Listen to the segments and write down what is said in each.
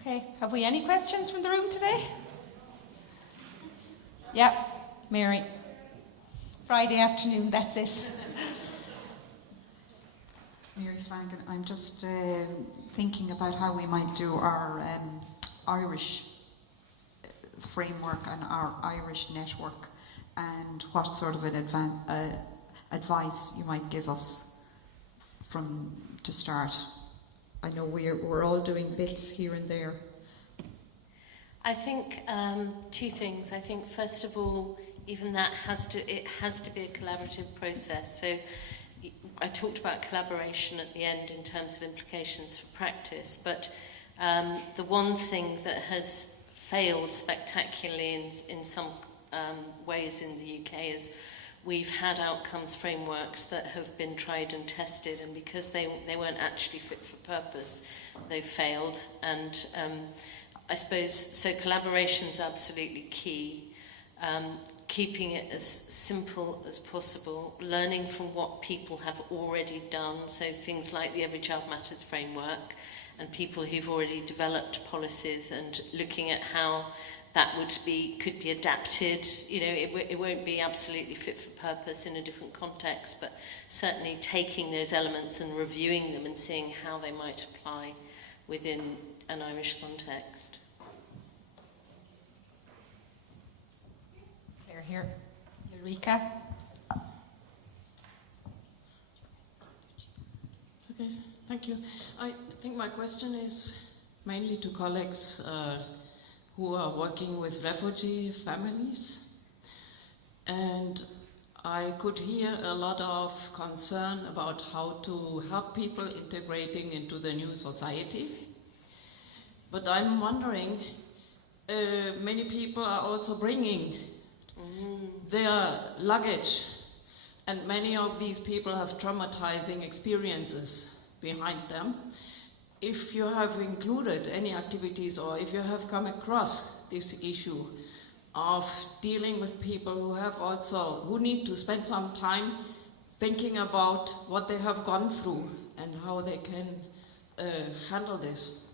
Okay, have we any questions from the room today? Yeah, Mary. Friday afternoon, that's it. Mary Flanagan, I'm just thinking about how we might do our Irish framework and our Irish network, and what sort of an advice you might give us to start. I know we're all doing bits here and there. I think two things. I think first of all, even that has to be a collaborative process. So I talked about collaboration at the end in terms of implications for practice, but the one thing that has failed spectacularly in some ways in the UK is we've had outcomes frameworks that have been tried and tested, and because they weren't actually fit for purpose, they've failed. And I suppose, so collaboration's absolutely key. Keeping it as simple as possible, learning from what people have already done, so things like the Every Child Matters framework, and people who've already developed policies, and looking at how that could be adapted. You know, it won't be absolutely fit for purpose in a different context, but certainly taking those elements and reviewing them and seeing how they might apply within an Irish context. Clare here. Ulrika. Okay, thank you. I think my question is mainly to colleagues who are working with refugee families. And I could hear a lot of concern about how to help people integrating into the new society. But I'm wondering, many people are also bringing their luggage, and many of these people have traumatizing experiences behind them. If you have included any activities, or if you have come across this issue of dealing with people who need to spend some time thinking about what they have gone through and how they can handle this.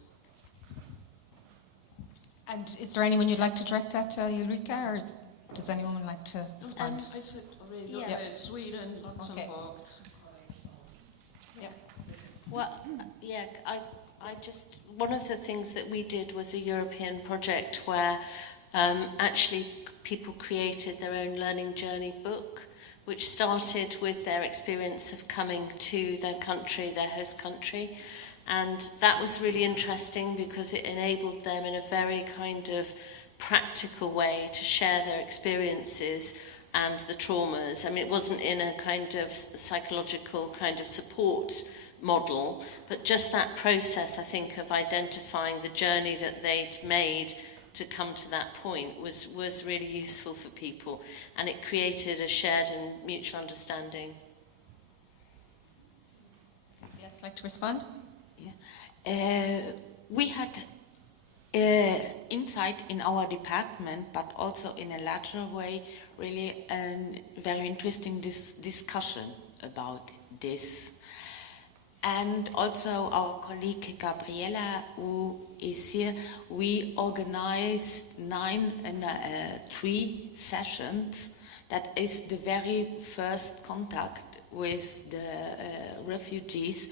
And is there anyone you'd like to direct that to, Ulrika, or does anyone like to respond? I said already, Yeah. Sweden, Luxembourg. Okay. Yeah. Well, yeah, I just, one of the things that we did was a European project where actually people created their own learning journey book, which started with their experience of coming to their country, their host country. And that was really interesting because it enabled them in a very kind of practical way to share their experiences and the traumas. I mean, it wasn't in a kind of psychological kind of support model, but just that process, I think, of identifying the journey that they'd made to come to that point was really useful for people, and it created a shared and mutual understanding. Yes, like to respond? Yeah. We had inside in our department, but also in a lateral way, really a very interesting discussion about this. And also our colleague Gabriela, who is here, we organized 3 sessions. That is the very first contact with the refugees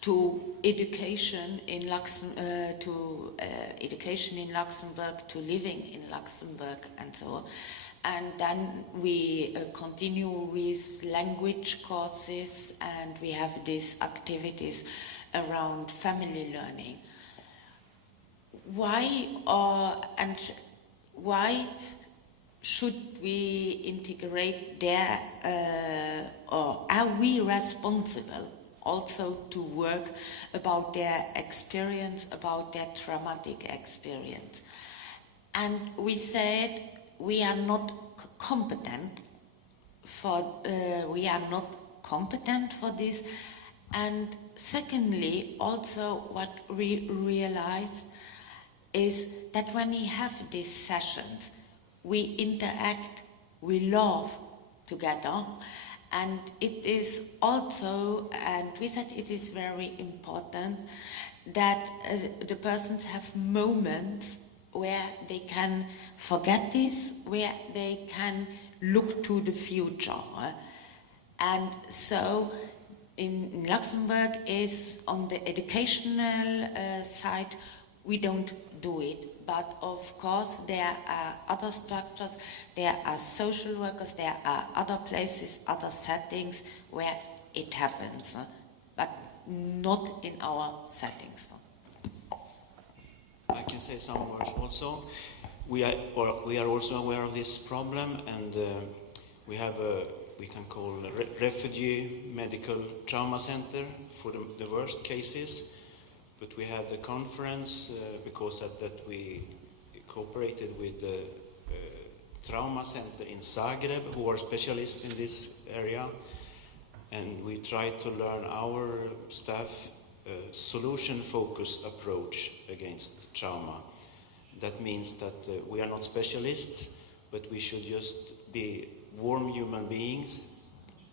to education in Luxembourg, to living in Luxembourg, and so on. And then we continue with language courses, and we have these activities around family learning. Why should we integrate there, or are we responsible also to work about their experience, about their traumatic experience? And we said we are not competent for this. And secondly, also what we realized is that when we have these sessions, we interact, we laugh together, and it is also, and we said it is very important that the persons have moments where they can forget this, where they can look to the future. And so in Luxembourg is on the educational side, we don't do it. But of course there are other structures, there are social workers, there are other places, other settings where it happens, but not in our settings. I can say some words also. We are also aware of this problem, and we have we can call refugee medical trauma center for the worst cases. But we had a conference because that we cooperated with the trauma center in Zagreb, who are specialists in this area, and we tried to learn our staff solution-focused approach against trauma. That means that we are not specialists, but we should just be warm human beings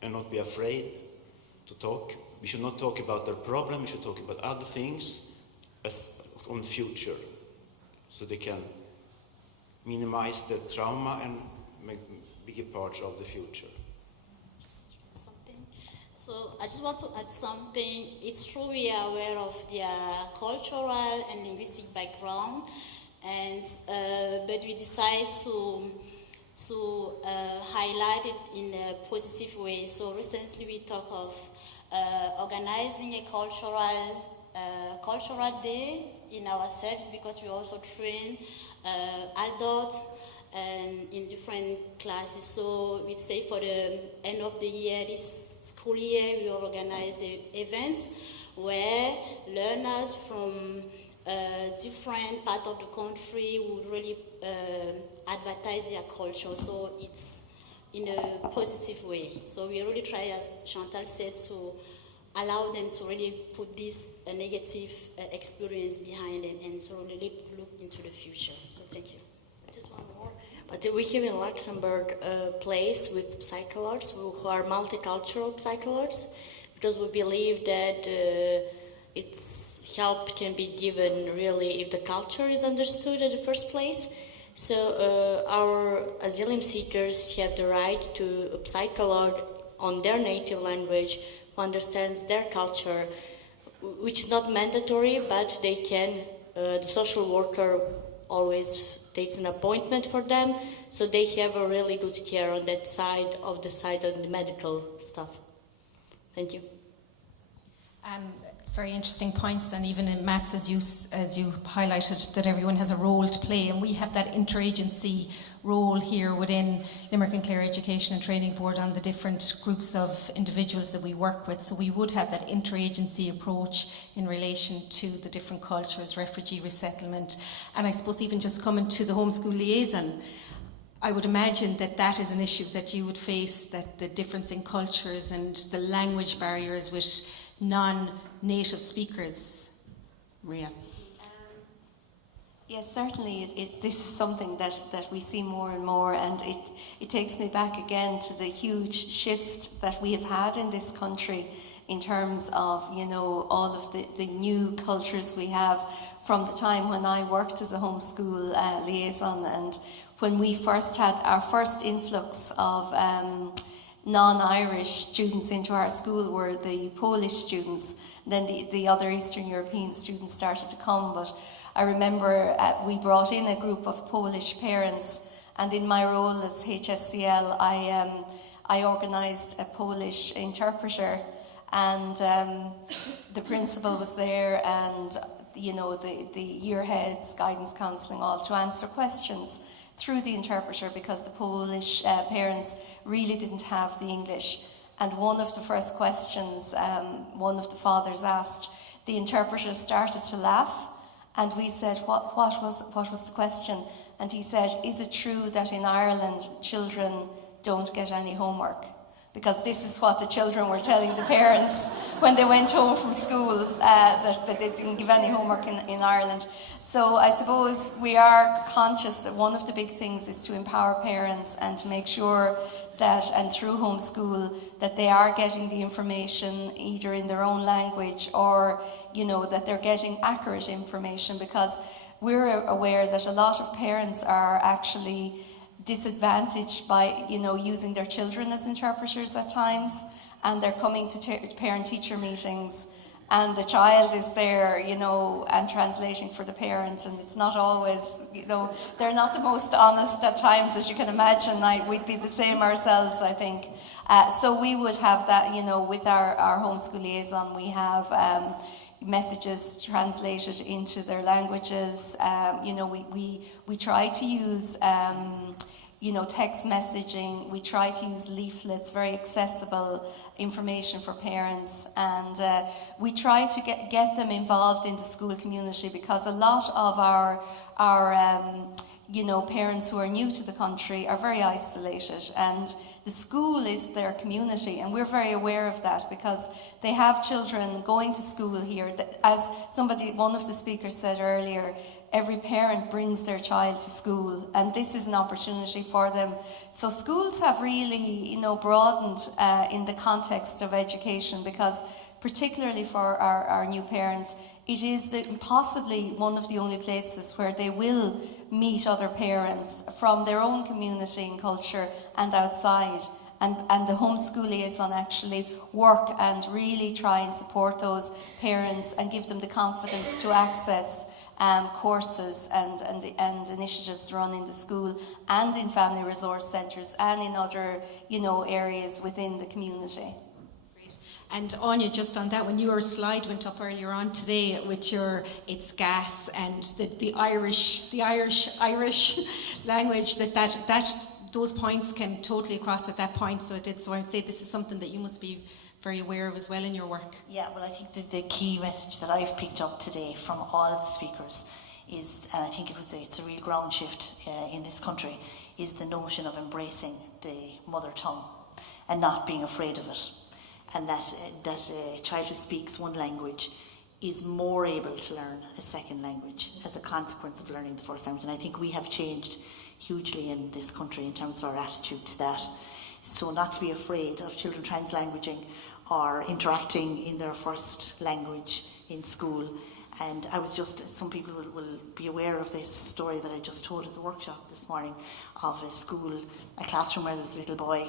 and not be afraid to talk. We should not talk about their problem, we should talk about other things as on the future, so they can minimize the trauma and make bigger parts of the future. So I just want to add something. It's true we are aware of their cultural and linguistic background, and but we decide to highlight it in a positive way. So recently we talk of organizing a cultural day in our service, because we also train adults and in different classes. So we'd say for the end of the year, this school year, we organize events where learners from different parts of the country would really advertise their culture. So it's in a positive way. So we really try, as Chantal said, to allow them to really put this negative experience behind it and to really look into the future. So thank you. Just one more. But we have in Luxembourg a place with psychologists who are multicultural psychologists, because we believe that its help can be given really if the culture is understood in the first place. So our asylum seekers have the right to a psychologist on their native language who understands their culture, which is not mandatory, but they can, the social worker always takes an appointment for them, so they have a really good care on that side of the medical stuff. Thank you. It's very interesting points, and even in Matt's, as you highlighted, that everyone has a role to play, and we have that interagency role here within Limerick and Clare Education and Training Board on the different groups of individuals that we work with. So we would have that interagency approach in relation to the different cultures, refugee resettlement, and I suppose even just coming to the homeschool liaison, I would imagine that that is an issue that you would face, that the difference in cultures and the language barriers with non-native speakers. Maria? Yes, certainly this is something that we see more and more, and it takes me back again to the huge shift that we have had in this country in terms of, you know, all of the new cultures we have from the time when I worked as a homeschool liaison, and when we first had our first influx of non-Irish students into our school were the Polish students. Then the other Eastern European students started to come, but I remember we brought in a group of Polish parents, and in my role as HSCL, I organised a Polish interpreter, and the principal was there, and you know the year heads, guidance counselling, all to answer questions through the interpreter, because the Polish parents really didn't have the English. And one of the first questions one of the fathers asked, the interpreter started to laugh, and we said, what was the question? And he said, is it true that in Ireland children don't get any homework? Because this is what the children were telling the parents when they went home from school, that they didn't give any homework in Ireland. So I suppose we are conscious that one of the big things is to empower parents and to make sure that, and through homeschool, that they are getting the information either in their own language or, that they're getting accurate information, because we're aware that a lot of parents are actually disadvantaged by, using their children as interpreters at times, and they're coming to parent-teacher meetings, and the child is there, and translating for the parent, and it's not always, they're not the most honest at times, as you can imagine. We'd be the same ourselves, I think. So we would have that, with our homeschool liaison, we have messages translated into their languages. We try to use text messaging. We try to use leaflets, very accessible information for parents, and we try to get them involved in the school community, because a lot of our parents who are new to the country are very isolated, and the school is their community, and we're very aware of that, because they have children going to school here. As one of the speakers said earlier, every parent brings their child to school, and this is an opportunity for them. So schools have really, broadened in the context of education, because particularly for our new parents, it is possibly one of the only places where they will meet other parents from their own community and culture and outside. And the homeschool liaison actually work and really try and support those parents and give them the confidence to access courses and initiatives run in the school and in family resource centres and in other areas within the community. And Anya, just on that, when your slide went up earlier on today with it's gas and the Irish language, that those points came totally across at that point. So it did. So I'd say this is something that you must be very aware of as well in your work. Yeah, well, I think the key message that I've picked up today from all of the speakers is, and I think it's a real ground shift in this country, is the notion of embracing the mother tongue and not being afraid of it. And that a child who speaks one language is more able to learn a second language as a consequence of learning the first language. And I think we have changed hugely in this country in terms of our attitude to that. So not to be afraid of children translanguaging or interacting in their first language in school. And I was some people will be aware of this story that I just told at the workshop this morning of a classroom where there was a little boy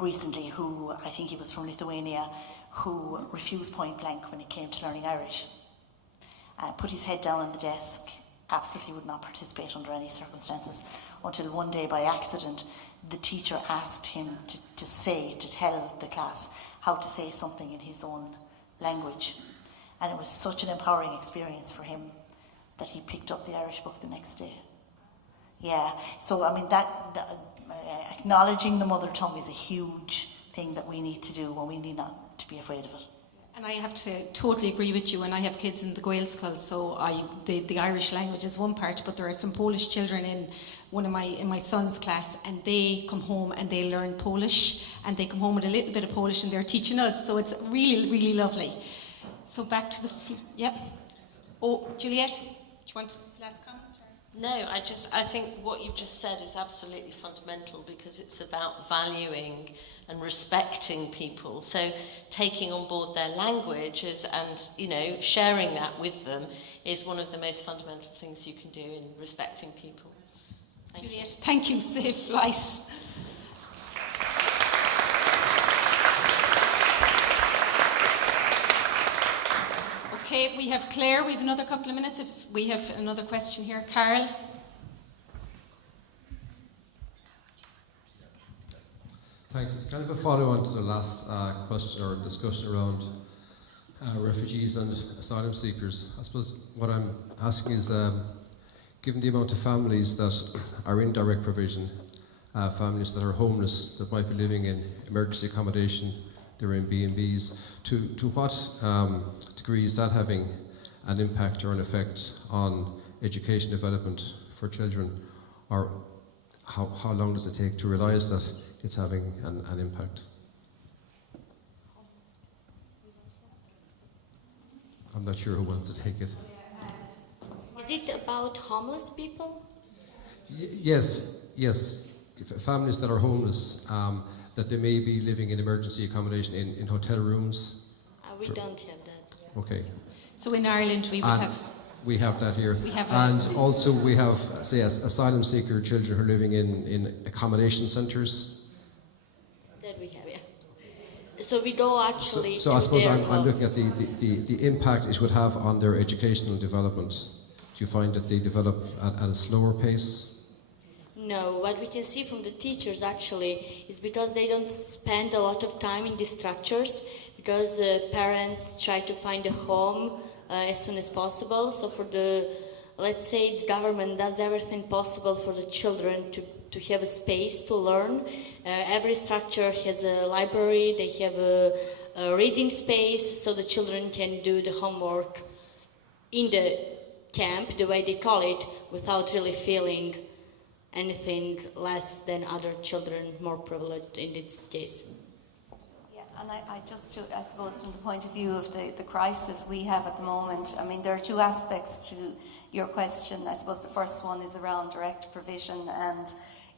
recently who, I think he was from Lithuania, who refused point blank when it came to learning Irish. Put his head down on the desk, absolutely would not participate under any circumstances, until one day by accident the teacher asked him to tell the class how to say something in his own language. And it was such an empowering experience for him that he picked up the Irish book the next day. Yeah, so I mean acknowledging the mother tongue is a huge thing that we need to do, and we need not to be afraid of it. And I have to totally agree with you, and I have kids in the Gael school, so the Irish language is one part, but there are some Polish children in my son's class, and they come home and they learn Polish, and they come home with a little bit of Polish and they're teaching us, so it's really, really lovely. So back to yep. Oh, Juliet, do you want last comment? No, I think what you've just said is absolutely fundamental, because it's about valuing and respecting people. So taking on board their language and sharing that with them is one of the most fundamental things you can do in respecting people. Juliet, thank you. Safe flight. Okay, we have Clare. We have another couple of minutes. If we have another question here. Carol? Thanks. It's kind of a follow-on to the last question or discussion around refugees and asylum seekers. I suppose what I'm asking is, given the amount of families that are in direct provision, families that are homeless, that might be living in emergency accommodation, they're in B&Bs, to what degree is that having an impact or an effect on education development for children, or how long does it take to realise that it's having an impact? I'm not sure who wants to take it. Is it about homeless people? Yes. families that are homeless, that they may be living in emergency accommodation in hotel rooms? We don't have that. Okay. So in Ireland we would have... We have that here. We have also we have, say, asylum seeker children who are living in accommodation centres. That we have, yeah. So we go actually So I suppose I'm looking at the impact it would have on their educational development. Do you find that they develop at a slower pace? No, what we can see from the teachers actually is because they don't spend a lot of time in these structures, because parents try to find a home as soon as possible. So for let's say the government does everything possible for the children to have a space to learn. Every structure has a library, they have a reading space, so the children can do the homework in the camp, the way they call it, without really feeling anything less than other children, more privileged in this case. And I suppose from the point of view of the crisis we have at the moment, I mean, there are two aspects to your question. I suppose the first one is around direct provision, and,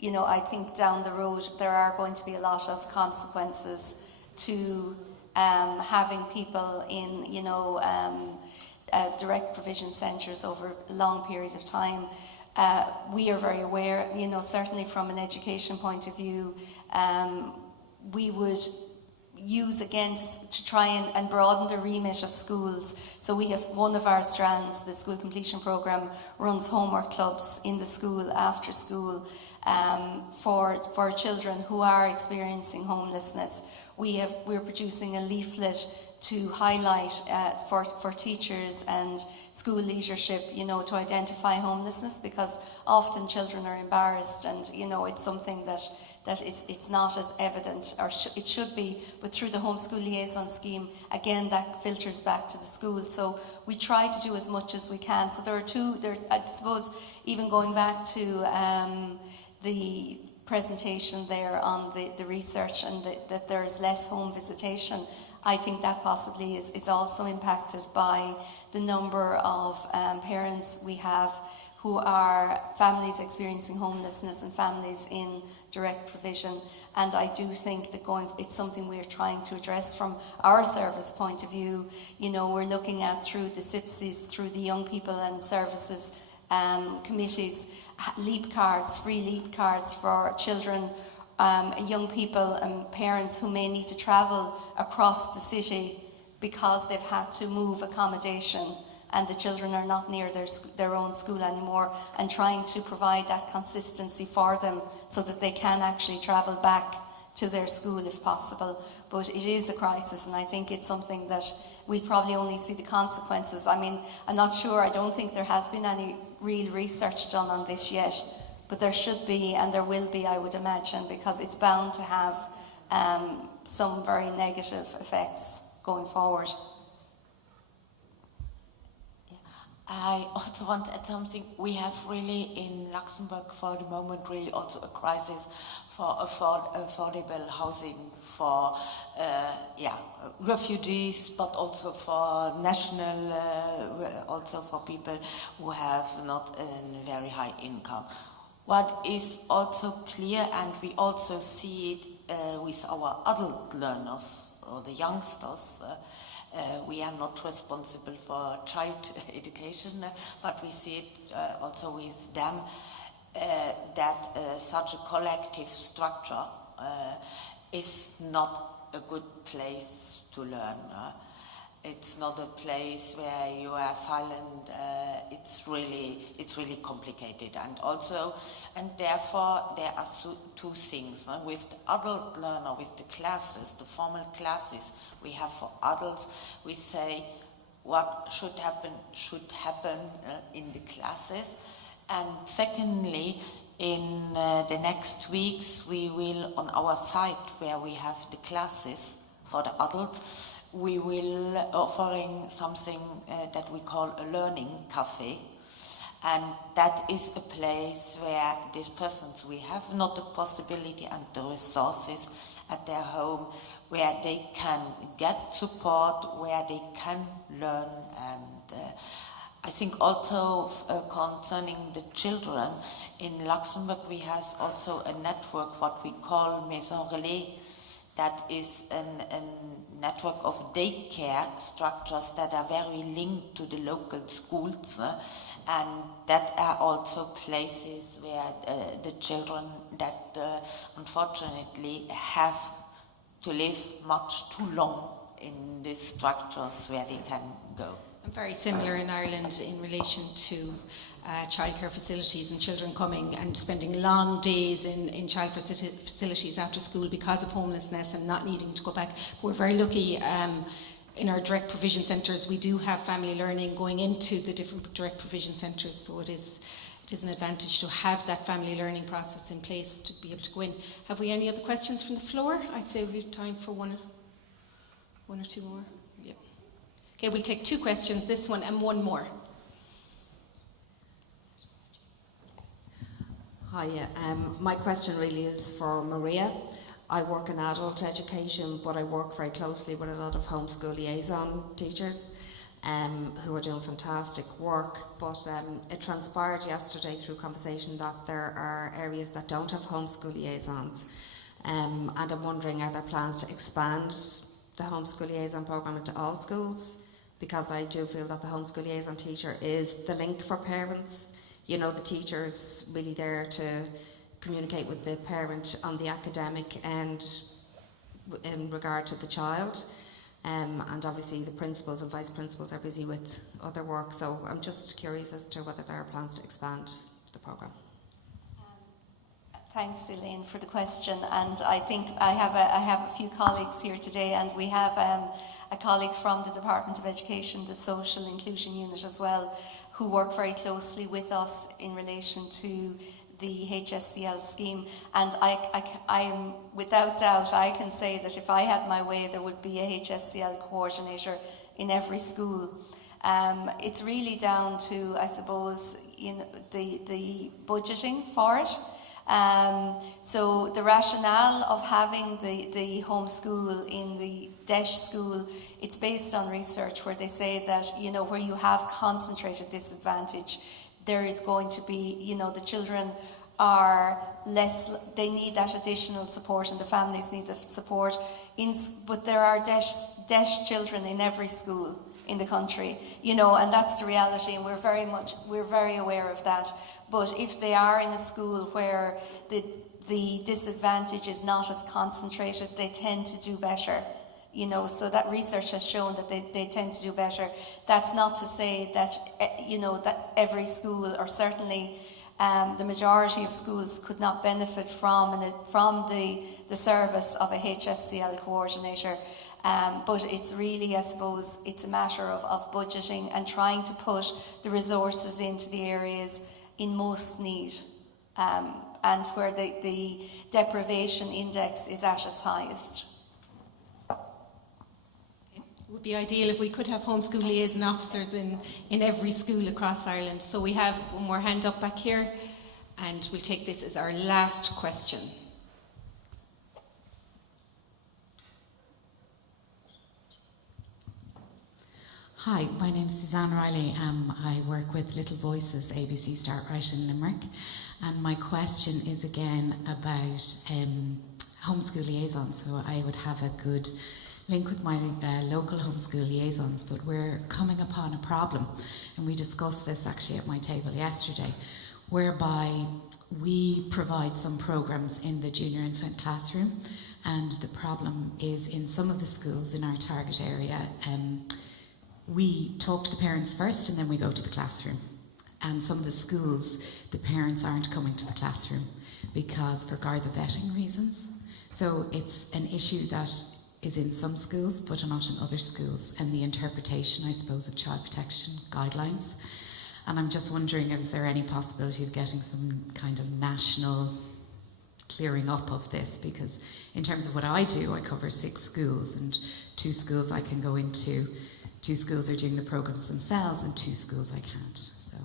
you know, I think down the road there are going to be a lot of consequences to having people in, you know, direct provision centres over a long period of time. We are very aware, you know, certainly from an education point of view, we would use again to try and broaden the remit of schools. So we have one of our strands, the school completion programme, runs homework clubs in the school after school for children who are experiencing homelessness. We're producing a leaflet to highlight for teachers and school leadership, you know, to identify homelessness, because often children are embarrassed, and, you know, it's something that it's not as evident, or it should be, but through the homeschool liaison scheme, again, that filters back to the school. So we try to do as much as we can. So I suppose, even going back to the presentation there on the research, and that there is less home visitation, I think that possibly is also impacted by the number of parents we have who are families experiencing homelessness and families in direct provision. And I do think that it's something we're trying to address from our service point of view. You know, we're looking at through the SIPSIs, through the Young People and Services committees, free leap cards for children, young people and parents who may need to travel across the city because they've had to move accommodation and the children are not near their own school anymore, and trying to provide that consistency for them so that they can actually travel back to their school if possible. But it is a crisis, and I think it's something that we'll probably only see the consequences. I mean, I'm not sure, I don't think there has been any real research done on this yet, but there should be, and there will be, I would imagine, because it's bound to have some very negative effects going forward. I also want to add something. We have really in Luxembourg for the moment really also a crisis for affordable housing for refugees, but also for national, also for people who have not a very high income. What is also clear, and we also see it with our adult learners or the youngsters, we are not responsible for child education, but we see it also with them, that such a collective structure is not a good place to learn. It's not a place where you are silent. It's really complicated, and therefore there are two things. With the adult learner, with the classes, the formal classes we have for adults, we say what should happen in the classes, and secondly, in the next weeks we will, on our site where we have the classes for the adults, we will offering something that we call a learning cafe, and that is a place where these persons, we have not the possibility and the resources at their home, where they can get support, where they can learn, I think also concerning the children, in Luxembourg we have also a network, what we call Maison Relais, that is a network of daycare structures that are very linked to the local schools, and that are also places where the children that unfortunately have to live much too long in these structures where they can go. And very similar in Ireland in relation to childcare facilities and children coming and spending long days in childcare facilities after school because of homelessness and not needing to go back. We're very lucky in our direct provision centres. We do have family learning going into the different direct provision centres, so it is an advantage to have that family learning process in place to be able to go in. Have we any other questions from the floor? I'd say we have time for one or two more. Yep. Okay, we'll take two questions, this one and one more. Hi, my question really is for Maria. I work in adult education, but I work very closely with a lot of homeschool liaison teachers who are doing fantastic work. But it transpired yesterday through conversation that there are areas that don't have homeschool liaisons. And I'm wondering, are there plans to expand the homeschool liaison programme into all schools? Because I do feel that the homeschool liaison teacher is the link for parents. You know, the teacher's really there to communicate with the parent on the academic end in regard to the child. And obviously the principals and vice principals are busy with other work. So I'm just curious as to whether there are plans to expand the programme. Thanks, Elaine, for the question. And I think I have a few colleagues here today, and we have a colleague from the Department of Education, the Social Inclusion Unit as well, who work very closely with us in relation to the HSCL scheme. And I am, without doubt, I can say that if I had my way, there would be a HSCL coordinator in every school. It's really down to, I suppose, the budgeting for it. So the rationale of having the homeschool in the DESH school, it's based on research where they say that, where you have concentrated disadvantage, there is going to be, the children are less, they need that additional support and the families need the support. But there are DESH children in every school in the country, and that's the reality, and we're very aware of that. But if they are in a school where the disadvantage is not as concentrated, they tend to do better. So that research has shown that they tend to do better. That's not to say that, that every school, or certainly the majority of schools, could not benefit from the service of a HSCL coordinator. But it's really, I suppose, it's a matter of budgeting and trying to put the resources into the areas in most need, and where the deprivation index is at its highest. It would be ideal if we could have homeschool liaison officers in every school across Ireland. So we have one more hand up back here, and we'll take this as our last question. Hi, my name's Suzanne Riley. I work with Little Voices, ABC Start Right in Limerick. And my question is again about homeschool liaisons. So I would have a good link with my local homeschool liaisons, but we're coming upon a problem. And we discussed this actually at my table yesterday, whereby we provide some programs in the junior infant classroom. And the problem is in some of the schools in our target area, we talk to the parents first and then we go to the classroom. And some of the schools, the parents aren't coming to the classroom because for Garda vetting reasons. So it's an issue that is in some schools but not in other schools, and the interpretation, I suppose, of child protection guidelines. And I'm just wondering, is there any possibility of getting some kind of national clearing up of this? Because in terms of what I do, I cover 6 schools, and 2 schools I can go into. 2 schools are doing the programs themselves, and 2 schools I can't. So,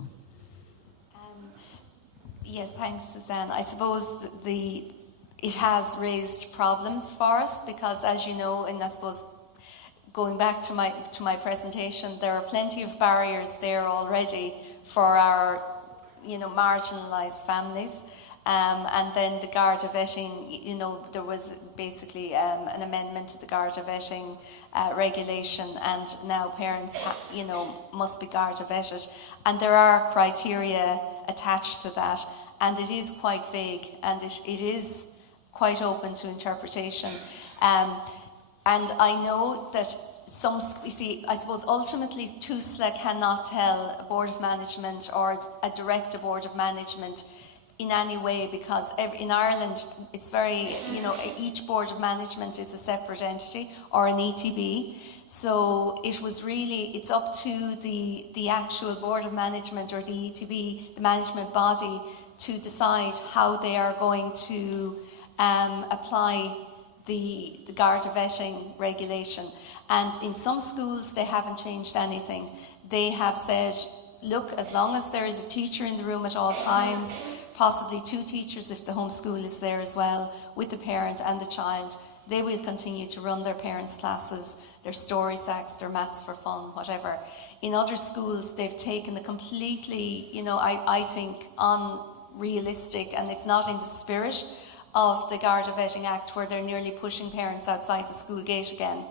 yes, thanks, Suzanne. I suppose it has raised problems for us because, as you know, and I suppose going back to my presentation, there are plenty of barriers there already for our, marginalised families. And then the Garda vetting, there was basically an amendment to the Garda vetting regulation, and now parents, must be Garda vetted. And there are criteria attached to that, and it is quite vague, and it is quite open to interpretation. And I know that I suppose ultimately TUSLA cannot tell a board of management or direct a board of management in any way, because in Ireland it's very, each board of management is a separate entity or an ETB. So it's up to the actual board of management or the ETB, the management body, to decide how they are going to apply the Garda vetting regulation. And in some schools they haven't changed anything. They have said, look, as long as there is a teacher in the room at all times, possibly 2 teachers if the homeschool is there as well, with the parent and the child, they will continue to run their parents' classes, their story sacks, their maths for fun, whatever. In other schools, they've taken the completely, I think, unrealistic, and it's not in the spirit of the Garda Vetting Act, where they're nearly pushing parents outside the school gate again.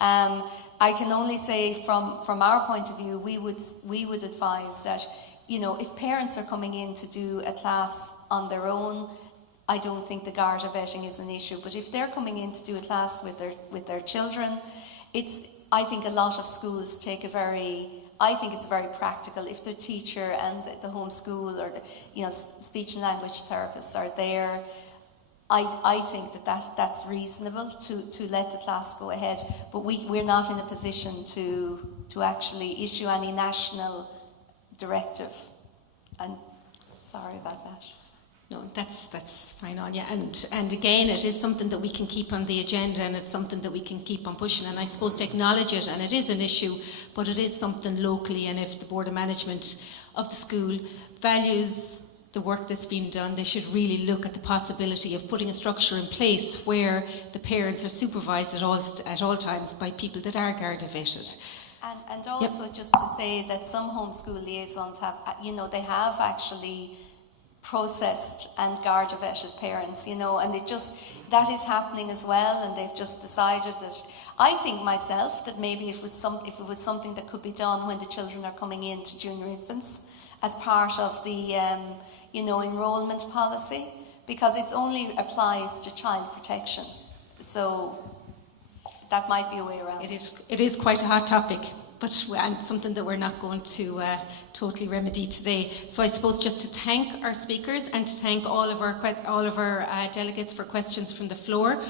I can only say from our point of view, we would advise that, if parents are coming in to do a class on their own, I don't think the Garda vetting is an issue. But if they're coming in to do a class with their children, I think a lot of schools take I think it's very practical. If the teacher and the homeschool or the speech and language therapists are there, I think that's reasonable to let the class go ahead. But we're not in a position to actually issue any national directive. And sorry about that. No, that's fine on, yeah. And again, it is something that we can keep on the agenda, and it's something that we can keep on pushing. And I suppose to acknowledge it, and it is an issue, but it is something locally. And if the board of management of the school values the work that's been done, they should really look at the possibility of putting a structure in place where the parents are supervised at all times by people that are Garda vetted. And also just to say that some homeschool liaisons have, they have actually processed and Garda vetted parents, and that is happening as well, and they've just decided that, I think myself, that maybe if it was something that could be done when the children are coming in to junior infants as part of the enrolment policy, because it only applies to child protection. So that might be a way around. It is quite a hot topic, and something that we're not going to totally remedy today. So I suppose just to thank our speakers and to thank all of our delegates for questions from the floor.